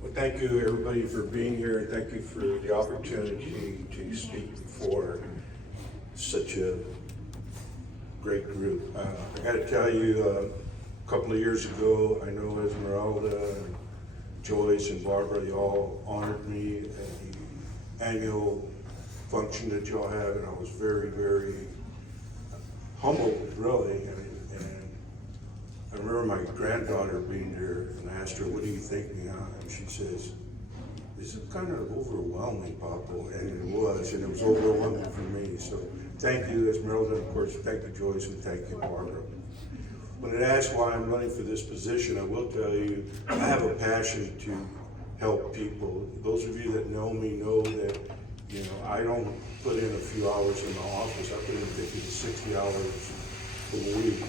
Well, thank you everybody for being here, and thank you for the opportunity to speak before such a great group. I got to tell you, a couple of years ago, I know Esmeralda, and Joyce, and Barbara, you all honored me at the annual function that y'all have, and I was very, very humbled, really. And I remember my granddaughter being there, and I asked her, "What do you think, Mia?" And she says, "This is kind of overwhelming, Papa," and it was overwhelming for me. So thank you, Esmeralda, and of course, thank you, Joyce, and thank you, Barbara. When it asks why I'm running for this position, I will tell you, I have a passion to help people. Those of you that know me know that, I don't put in a few hours in the office. I put in 50 to 60 hours a week.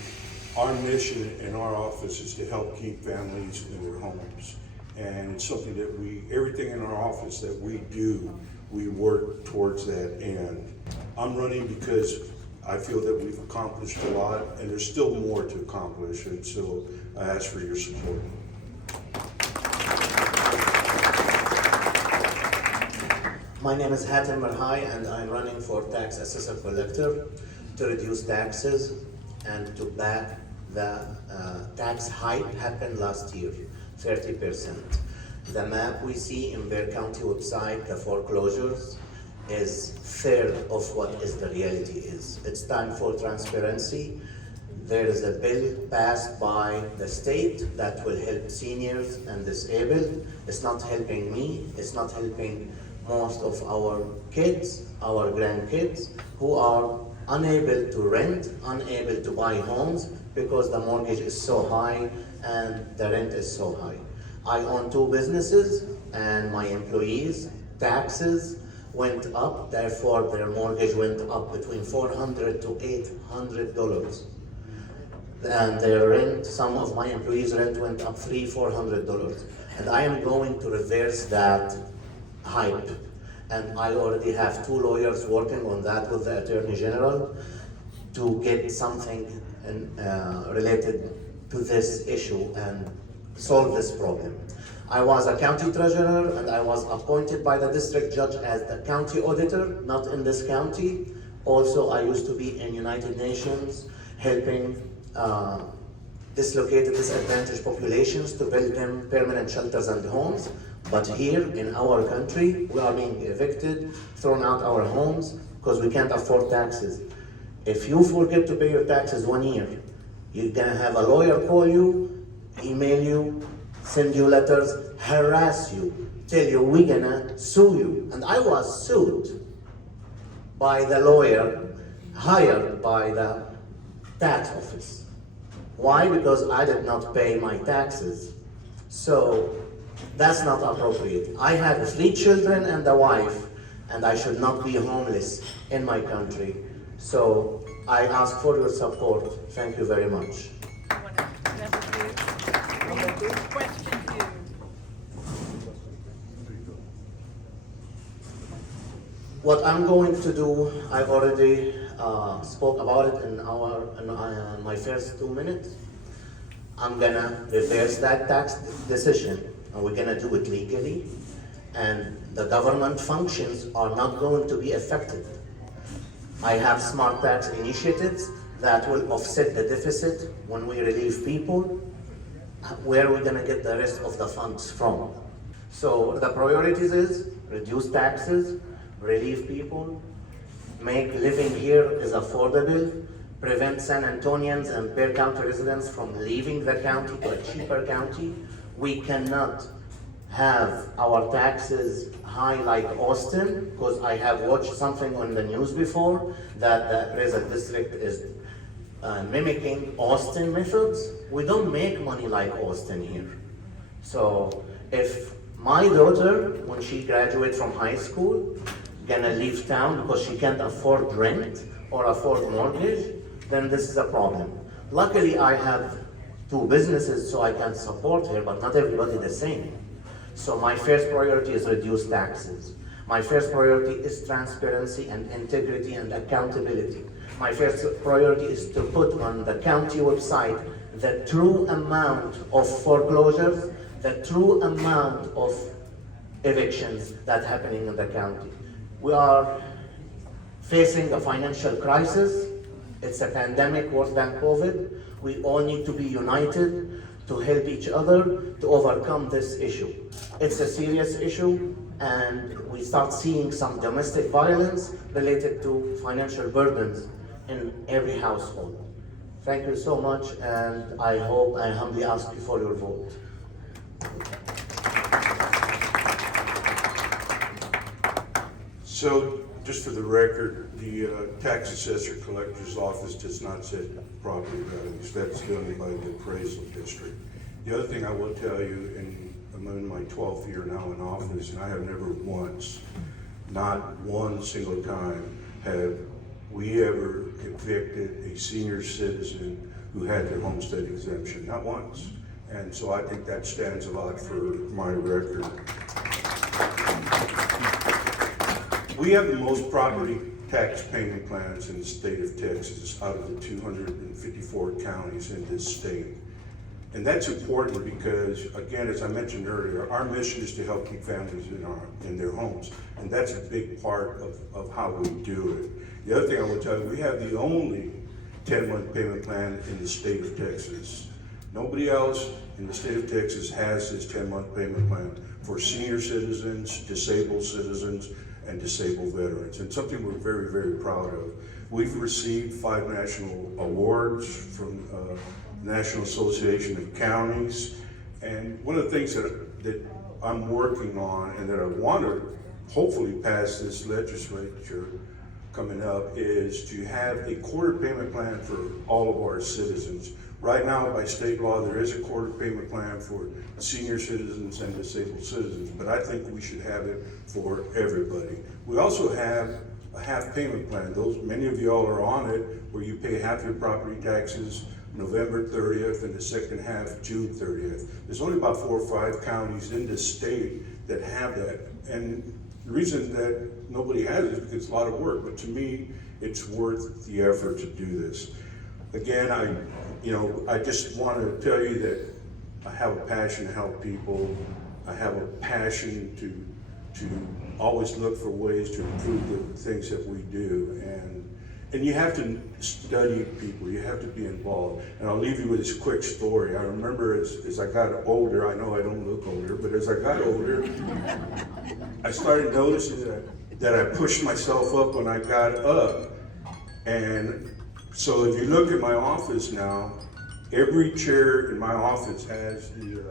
Our mission in our office is to help keep families in their homes. And it's something that everything in our office that we do, we work towards that end. I'm running because I feel that we've accomplished a lot, and there's still more to accomplish, and so I ask for your support. My name is Merhi, and I'm running for tax assessor collector to reduce taxes and to back the tax hike happened last year, 30%. The map we see in Bexar County website, the foreclosures, is third of what is the reality is. It's time for transparency. There is a bill passed by the state that will help seniors and disabled. It's not helping me, it's not helping most of our kids, our grandkids, who are unable to rent, unable to buy homes because the mortgage is so high and the rent is so high. I own 2 businesses and my employees' taxes went up, therefore their mortgage went up between $400 to $800. And their rent, some of my employees' rent went up $300-400. And I am going to reverse that hype. And I already have 2 lawyers working on that with the Attorney General to get something related to this issue and solve this problem. I was a county treasurer and I was appointed by the district judge as the county auditor, not in this county. Also, I used to be in United Nations helping dislocated, disadvantaged populations to build them permanent shelters and homes. But here in our country, we are being evicted, thrown out our homes because we can't afford taxes. If you forget to pay your taxes 1 year, you're gonna have a lawyer call you, email you, send you letters, harass you, tell you we're gonna sue you. And I was sued by the lawyer hired by the tax office. Why? Because I did not pay my taxes. So that's not appropriate. I have 3 children and a wife, and I should not be homeless in my country. So I ask for your support. Thank you very much. What I'm going to do, I already spoke about it in my first 2 minutes. I'm gonna reverse that tax decision, and we're gonna do it legally, and the government functions are not going to be affected. I have smart tax initiatives that will offset the deficit when we relieve people. Where are we gonna get the rest of the funds from? So the priorities is reduce taxes, relieve people, make living here is affordable, prevent San Antonians and Bexar County residents from leaving the county to a cheaper county. We cannot have our taxes high like Austin, because I have watched something on the news before that the Uresti district is mimicking Austin methods. We don't make money like Austin here. So if my daughter, when she graduates from high school, gonna leave town because she can't afford rent or afford mortgage, then this is a problem. Luckily, I have 2 businesses so I can support her, but not everybody the same. So my first priority is reduce taxes. My first priority is transparency and integrity and accountability. My first priority is to put on the county website the true amount of foreclosures the true amount of evictions that's happening in the county. We are facing a financial crisis. It's a pandemic worse than COVID. We all need to be united to help each other to overcome this issue. It's a serious issue, and we start seeing some domestic violence related to financial burdens in every household. Thank you so much, and I humbly ask you for your vote. So, just for the record, the tax assessor collector's office does not set property values. That's done by the appraisal district. The other thing I will tell you, and I'm in my 12th year now in office, and I have never once, not one single time, have we ever evicted a senior citizen who had their homestead exemption, not once. And so I think that stands a lot for my record. We have the most property tax payment plans in the state of Texas out of the 254 counties in this state. And that's important because, again, as I mentioned earlier, our mission is to help keep families in their homes. And that's a big part of how we do it. The other thing I will tell you, we have the only 10-month payment plan in the state of Texas. Nobody else in the state of Texas has this 10-month payment plan for senior citizens, disabled citizens, and disabled veterans, and something we're very, very proud of. We've received 5 national awards from the National Association of Counties, and one of the things that I'm working on and that I want to hopefully pass this legislature coming up is to have a quarter payment plan for all of our citizens. Right now, by state law, there is a quarter payment plan for senior citizens and disabled citizens, but I think we should have it for everybody. We also have a half payment plan. Many of y'all are on it, where you pay half your property taxes November 30th and the second half June 30th. There's only about 4 or 5 counties in this state that have that. And the reason that nobody has it is because it's a lot of work, but to me, it's worth the effort to do this. Again, I just want to tell you that I have a passion to help people. I have a passion to always look for ways to improve the things that we do. And you have to study people, you have to be involved. And I'll leave you with this quick story. I remember as I got older, I know I don't look older, but as I got older, I started noticing that I pushed myself up when I got up. And so if you look at my office now, every chair in my office has the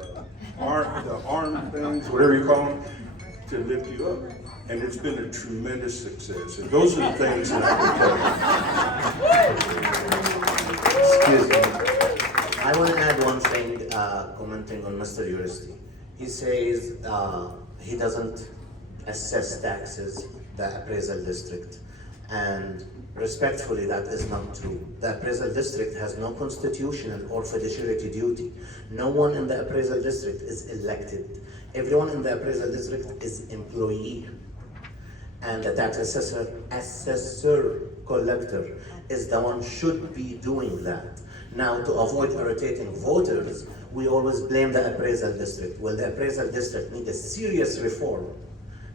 arm things, whatever you call them, to lift you up. And it's been a tremendous success. And those are the things that I can tell you. Excuse me. I want to add one thing, commenting on Mr. Uresti. He says he doesn't assess taxes, the appraisal district. And respectfully, that is not true. The appraisal district has no constitutional or fiduciary duty. No one in the appraisal district is elected. Everyone in the appraisal district is employee. And the tax assessor collector is the one should be doing that. Now, to avoid irritating voters, we always blame the appraisal district. Well, the appraisal district needs a serious reform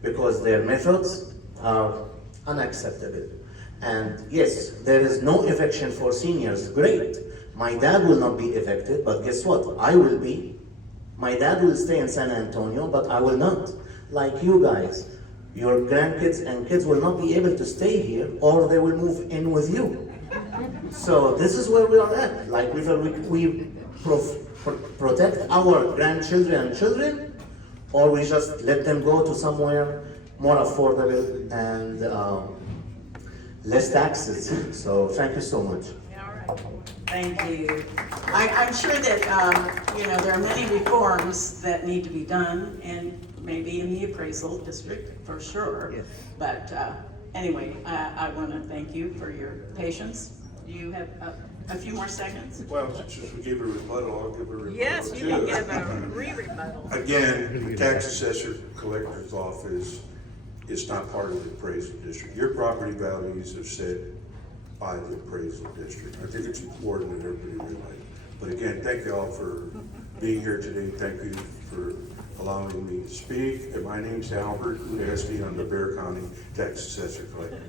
because their methods are unacceptable. And yes, there is no eviction for seniors. Great. My dad will not be evicted, but guess what? I will be. My dad will stay in San Antonio, but I will not. Like you guys. Your grandkids and kids will not be able to stay here, or they will move in with you. So this is where we are at. Like we protect our grandchildren and children, or we just let them go to somewhere more affordable and less taxes. So thank you so much. All right. Thank you. I'm sure that there are many reforms that need to be done, and maybe in the appraisal district for sure. Yes. But anyway, I want to thank you for your patience. Do you have a few more seconds? Well, since we gave a rebuttal, I'll give a rebuttal Yes, too. you can give a re-rebuttal. Again, the tax assessor collector's office is not part of the appraisal district. Your property values are set by the appraisal district. I think it's important that everybody realize. But again, thank you all for being here today. Thank you for for allowing me to speak. And my name's Albert Uresti. I'm the Bear County Tax Assessor Collector.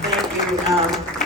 Thank you.